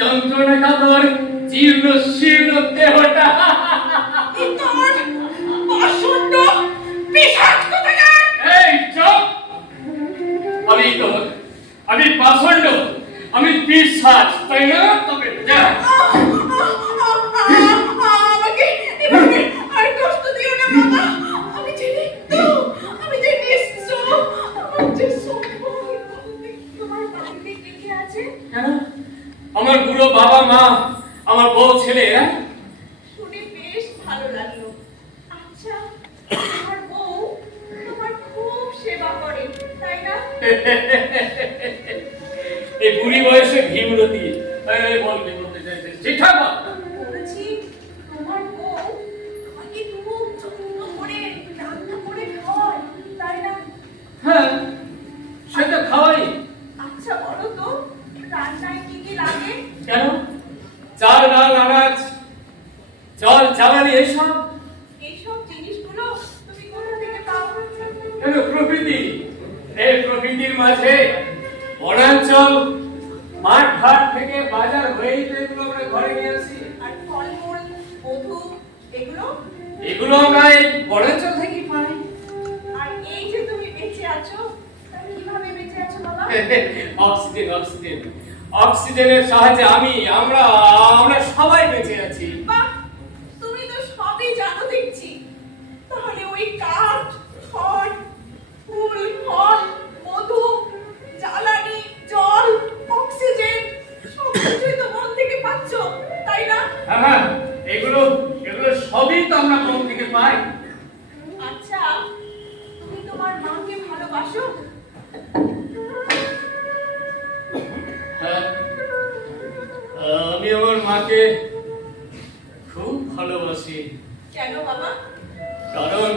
যন্ত্রণা কাতর জীর্ণ শীর্ণ দেহটা তোর অসুন্দ পিশাচ কোথাকার! এই চুপ! আমি পাষণ্ড, আমি পিশাচ, তাই না? তবে যা। আমাকে এভাবে আর কষ্ট দিও না বাবা। আমি যে নিত্যু, আমি যে নিঃস্ব, আমার যে সম্বল তোমার বাড়িতে কে আছে? কেন? আমার বুড়ো বাবা মা, আমার বউ ছেলে, এরা শুনে বেশ ভালো লাগলো। আচ্ছা, তোমার বউ তোমার খুব সেবা করে, তাই না? এই বুড়ি বয়সে ভীমরতি। বলতে চাইছিস ঠিকঠাক বল। বলছি, তোমার বউ আমাকে খুব যত্ন করে রান্না করে খাওয়ায়, তাই না? হ্যাঁ, সে তো খাওয়াই। আচ্ছা বলো তো, রান্নায় কি কি লাগে? কেন? চাল ডাল আনাজ জল জ্বালানি এইসব। এইসব জিনিসগুলো তুমি কোথা থেকে পাও? কেন? প্রকৃতি, এই প্রকৃতির মাঝে বনাঞ্চল, মাঠ ঘাট থেকে বাজার হয়েই তো এগুলো আমরা ঘরে নিয়ে আসি। আর ফলমূল, মধু, এগুলো? এগুলো আমরা এই বনাঞ্চল থেকেই পাই। আর এই যে তুমি বেঁচে আছো, তা কিভাবে বেঁচে আছো বাবা? অক্সিজেনের সাহায্যে আমরা সবাই বেঁচে আছি। বাহ, তুমি তো সবই জানো দেখছি। তাহলে ওই কাঠ, খড়, ফুল, ফল, মধু, জ্বালানি, জল, অক্সিজেন সবকিছুই তো মন থেকে পাচ্ছ, তাই না? হ্যাঁ, এগুলো সবই তো আমরা মন থেকে পাই। আচ্ছা, তুমি তোমার মাকে ভালোবাসো? হ্যাঁ, আমি আমার মাকে খুব ভালোবাসি। কেন বাবা? কারণ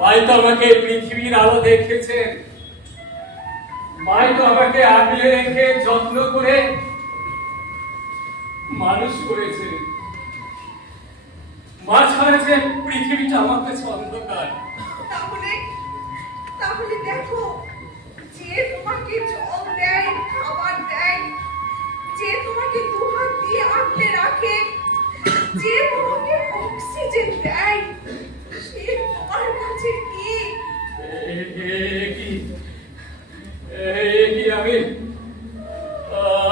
মাই তো আমাকে পৃথিবীর আলো দেখেছে, মাই তো আমাকে আগলে রেখে যত্ন করে মানুষ করেছে। মা ছাড়া যে পৃথিবীটা আমার কাছে অন্ধকার। তাহলে তাহলে দেখো, যে তোমাকে জল দেয়, খাবার দেয়, যে তোমাকে দুহাত দিয়ে আগলে রাখে, যে তোমাকে অক্সিজেন দেয়, সে তোমার কাছে কি?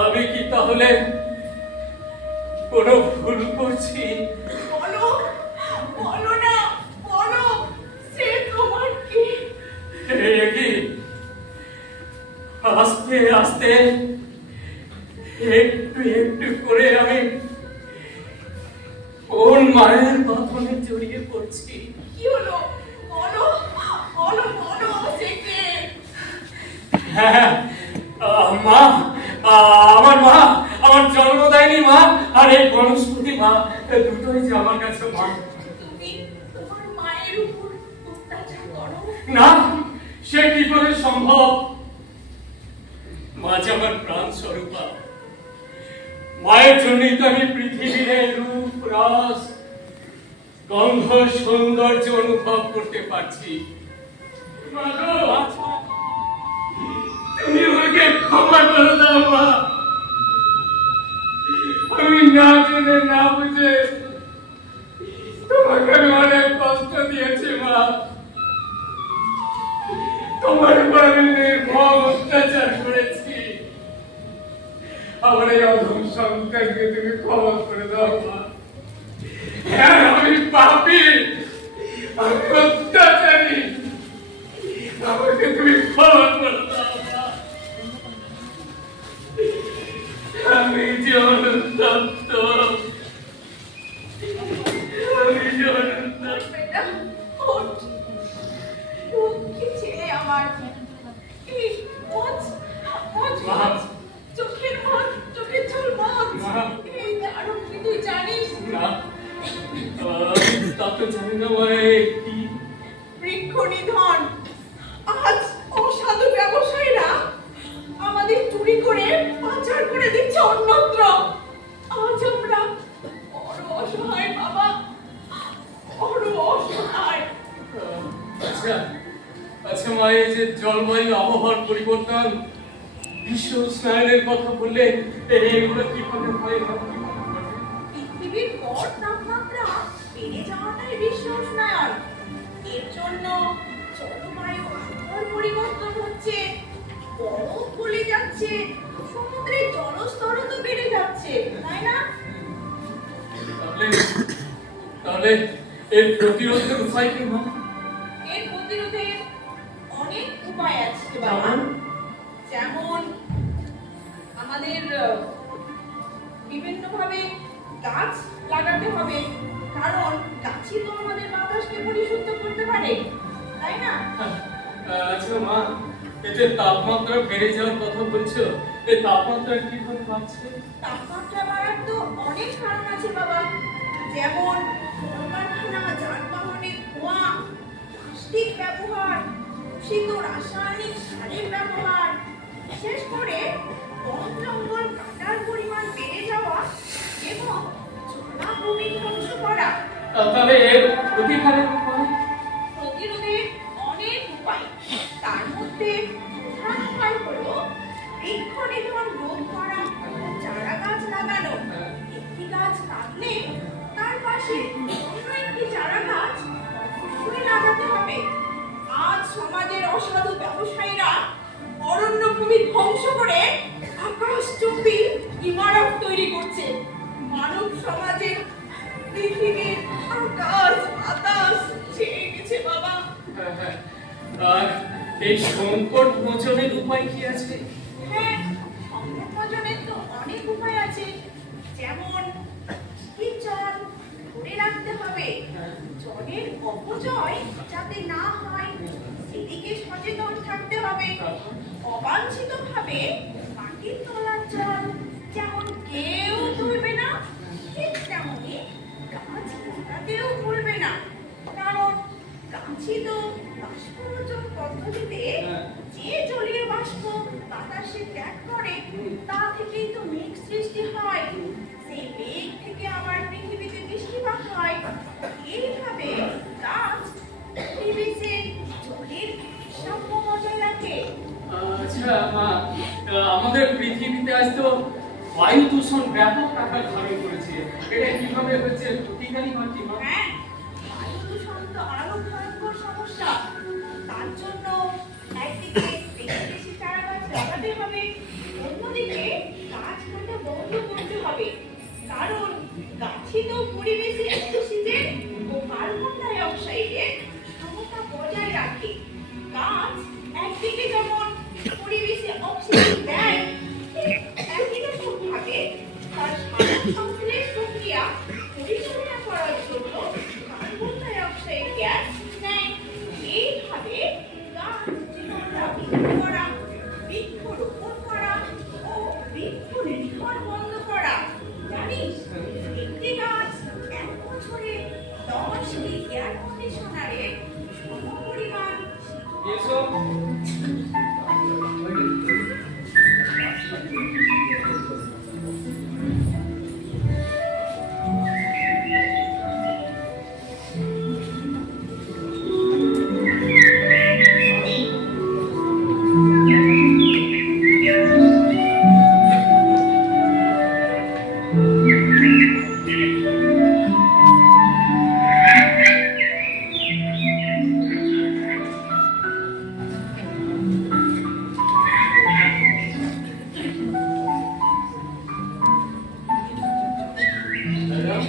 আমি কি তাহলে কোনো ভুল করছি? বলো, বলো না, বলো, সে তোমার কি? কি আস্তে আস্তে একটু একটু করে আমি কোন মায়ের বাঁধনে জড়িয়ে পড়ছি। কি হলো? বলো, বলো, বলো, সে কে? হ্যাঁ, মা, আমার মা, আমার জন্মদায়িনী মা আর এই বনস্পতি মা, দুটোই যে আমার কাছে মা। তুমি তোমার মায়ের উপর অত্যাচার করো? না, সে কি করে সম্ভব? মা যে আমার প্রাণ স্বরূপা। মায়ের জন্যই তো আমি পৃথিবীর এই রূপ রস গন্ধ সৌন্দর্য অনুভব করতে পারছি। মা গো, তুমি আমাকে ক্ষমা করে দাও মা। আমি না জেনে না বুঝে তোমাকে আমি অনেক কষ্ট দিয়েছি মা। তোমার উপর আমি নির্মম অত্যাচার করেছি। আমার এই অধম সন্তানকে তুমি ক্ষমা করে দাও মা। হ্যাঁ, আমি পাপী, আমি অত্যাচারী, আমাকে তুমি ক্ষমা করে দাও মা। আমি যে অনন্ত, আমি যে অনন্ত। বেটা, ওঠ। লক্ষ্মী ছেলে আমার। এই, মোচ, মোচ, মা। মোচ। চোখের মোচ, চোখের জল মোচ। মা। এই দারুণ কি তুই জানিস? না, তা তো জানি না মা, কি বৃক্ষ নিধন। আজ অসাধু ব্যবসায়ীরা আমাদের চুরি করে পাচার করে দিচ্ছে অন্যত্র। আজ আমরা বড় অসহায় বাবা, বড় অসহায়। আচ্ছা, আচ্ছা মা, এই যে জলবায়ু আবহাওয়ার পরিবর্তন, বিশ্ব উষ্ণায়নের কথা বললে এগুলো কিভাবে হয় ভাবতে পারবে? পৃথিবীর গড় তাপমাত্রা বেড়ে যাওয়াটাই বিশ্ব উষ্ণায়ন। এর জন্য জলবায়ু আবহাওয়ার পরিবর্তন হচ্ছে, বরফ গলে যাচ্ছে, সমুদ্রের জলস্তরও তো বেড়ে যাচ্ছে, তাই না? তাহলে তাহলে এর প্রতিরোধের উপায় কি মা? এর প্রতিরোধে অনেক উপায় আছে বাবা। যেমন আমাদের বিভিন্নভাবে গাছ লাগাতে হবে, কারণ গাছই তো আমাদের বাতাসকে পরিশুদ্ধ করতে পারে, তাই না? আচ্ছা মা, এই যে তাপমাত্রা বেড়ে যাওয়ার কথা বলছো, এই তাপমাত্রা কিভাবে বাড়ছে? তাপমাত্রা বাড়ার তো অনেক কারণ আছে বাবা। যেমন কলকারখানা, যানবাহনের ধোঁয়া, প্লাস্টিক ব্যবহার, দূষিত রাসায়নিক সারের ব্যবহার, বিশেষ করে বন জঙ্গল কাটার পরিমাণ বেড়ে যাওয়া এবং জলাভূমি ধ্বংস করা। তাহলে এর প্রতিকারের উপায়? প্রতিরোধের অনেক উপায়, তার মধ্যে প্রধান উপায় হলো বৃক্ষনিধন রোধ করা, চারা গাছ লাগানো। একটি গাছ কাটলে তার পাশে অন্য একটি চারা গাছ অবশ্যই লাগাতে হবে। আজ সমাজের অসাধু ব্যবসায়ীরা অরণ্য ভূমি ধ্বংস করে আকাশচুম্বী ইমারত তৈরি করছে। মানব সমাজের পৃথিবীর আকাশ বাতাস ছেয়ে গেছে বাবা। আর এই সংকট মোচনের উপায় কি আছে? হ্যাঁ, সংকট মোচনের তো অনেক উপায় আছে। যেমন বৃষ্টির জল ধরে রাখতে হবে, জলের অপচয় যাতে না হয় সেদিকে সচেতন থাকতে হবে। অবাঞ্ছিতভাবে মাটির তলার জল যেমন কেউ তুলবে না, ঠিক তেমনি গাছ লাগাতেও ভুলবে না, কারণ গাছই তো বাষ্পমোচন পদ্ধতিতে যে জলীয় বাষ্প বাতাসে ত্যাগ করে তা থেকেই তো মেঘ সৃষ্টি হয়। সেই মেঘ থেকে আবার পৃথিবীতে বৃষ্টিপাত হয়। এইভাবে গাছ পরিবেশে জলের ভারসাম্য বজায় রাখে। আচ্ছা মা, আমাদের পৃথিবীতে আজ তো বায়ু দূষণ ব্যাপক আকার ধারণ করেছে, এটা কিভাবে হচ্ছে প্রতিকারী হয় কি মা? হ্যাঁ, বায়ু দূষণ তো আরো ভয়ঙ্কর সমস্যা। তার জন্য একদিকে বেশি বেশি চারা গাছ লাগাতে হবে, অন্যদিকে গাছ কাটা বন্ধ করতে হবে, কারণ গাছই তো পরিবেশে অক্সিজেন ও কার্বন ডাই অক্সাইডের সমতা বজায় রাখে। গাছ একদিকে যেমন পরিবেশে অক্সিজেন দেয়, ঠিক একই রকম ভাবে তার শ্বাস সংশ্লেষ প্রক্রিয়া পরিচালনা করার জন্য কার্বন ডাই অক্সাইড গ্যাস নেয়। এইভাবে গাছ জীবনটা বৃদ্ধি করা, বৃক্ষরোপণ করা ও বৃক্ষ নিধন বন্ধ করা। জানিস, একটি গাছ এক বছরে 10টি এয়ার কন্ডিশনারের সমপরিমাণ এসব ম্যাডাম,